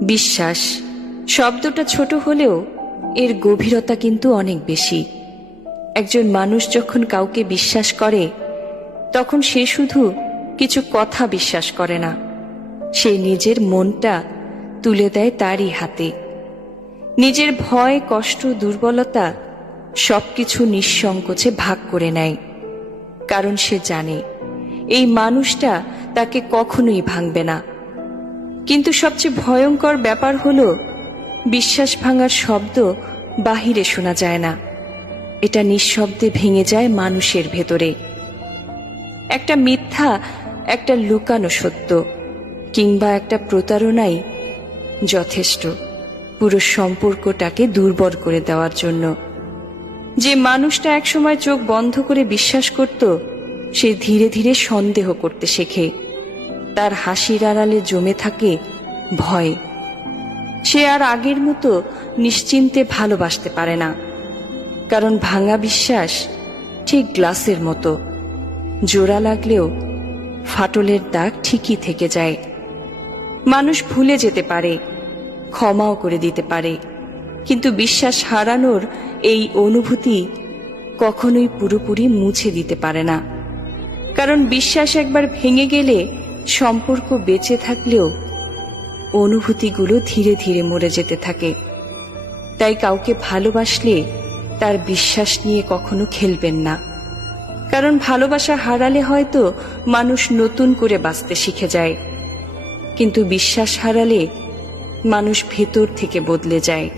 বিশ্বাস শব্দটা ছোট হলেও এর গভীরতা কিন্তু অনেক বেশি। একজন মানুষ যখন কাউকে বিশ্বাস করে তখন সে শুধু কিছু কথা বিশ্বাস করে না, সে নিজের মনটা তুলে দেয় তারই হাতে। নিজের ভয়, কষ্ট, দুর্বলতা সবকিছু নিঃসংকোচে ভাগ করে নেয়, কারণ সে জানে এই মানুষটা তাকে কখনোই ভাঙবে না। কিন্তু সবচেয়ে ভয়ঙ্কর ব্যাপার হলো বিশ্বাস ভাঙার শব্দ বাহিরে শোনা যায় না, এটা নিঃশব্দে ভেঙে যায় মানুষের ভেতরে। একটা মিথ্যা, একটা লুকানো সত্য কিংবা একটা প্রতারণাই যথেষ্ট পুরো সম্পর্কটাকে দুর্বল করে দেওয়ার জন্য। যে মানুষটা একসময় চোখ বন্ধ করে বিশ্বাস করত, সে ধীরে ধীরে সন্দেহ করতে শেখে। তার হাসির আড়ালে জমে থাকে ভয়। সে আর আগের মতো নিশ্চিন্তে ভালোবাসতে পারে না, কারণ ভাঙা বিশ্বাস ঠিক গ্লাসের মতো, জোড়া লাগলেও ফাটলের দাগ ঠিকই থেকে যায়। মানুষ ভুলে যেতে পারে, ক্ষমাও করে দিতে পারে, কিন্তু বিশ্বাস হারানোর এই অনুভূতি কখনোই পুরোপুরি মুছে দিতে পারে না। কারণ বিশ্বাস একবার ভেঙে গেলে সম্পর্ক বেঁচে থাকলেও অনুভূতিগুলো ধীরে ধীরে মরে যেতে থাকে। তাই কাউকে ভালোবাসলে তার বিশ্বাস নিয়ে কখনো খেলবেন না, কারণ ভালোবাসা হারালে হয়তো মানুষ নতুন করে বাঁচতে শিখে যায়, কিন্তু বিশ্বাস হারালে মানুষ ভেতর থেকে বদলে যায়।